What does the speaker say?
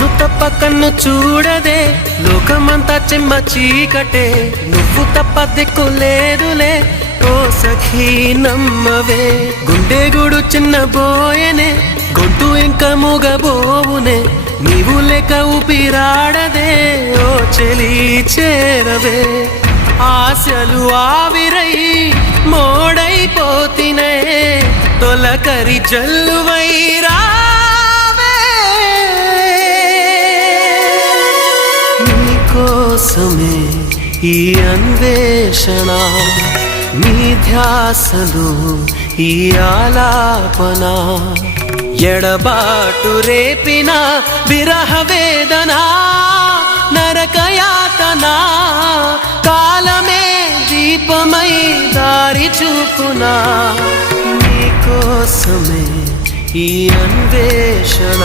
నిన్ను తప్ప కన్ను చూడదే లోకమంతా చెమ్మ చీకటే నువ్వు తప్ప దిక్కు లేదులే ఓ సఖీ నమ్మవే గుండె గుడు చిన్న బోయనే గొంతు ఇంకా మూగబోవునే నీవు లేక ఊపిరాడదే ఓ చెలి చేరవే ఆశలు ఆవిరై మోడైపోతినే తొలకరి జల్లువైరా కోసమే ఈ అన్వేషణ నీ ధ్యాసలో ఈ ఆలాపన ఎడబాటు రేపిన విరహ వేదన నరకయాతన కాలమే దీపమై దారి చూపునా నీ కోసమే ఈ అన్వేషణ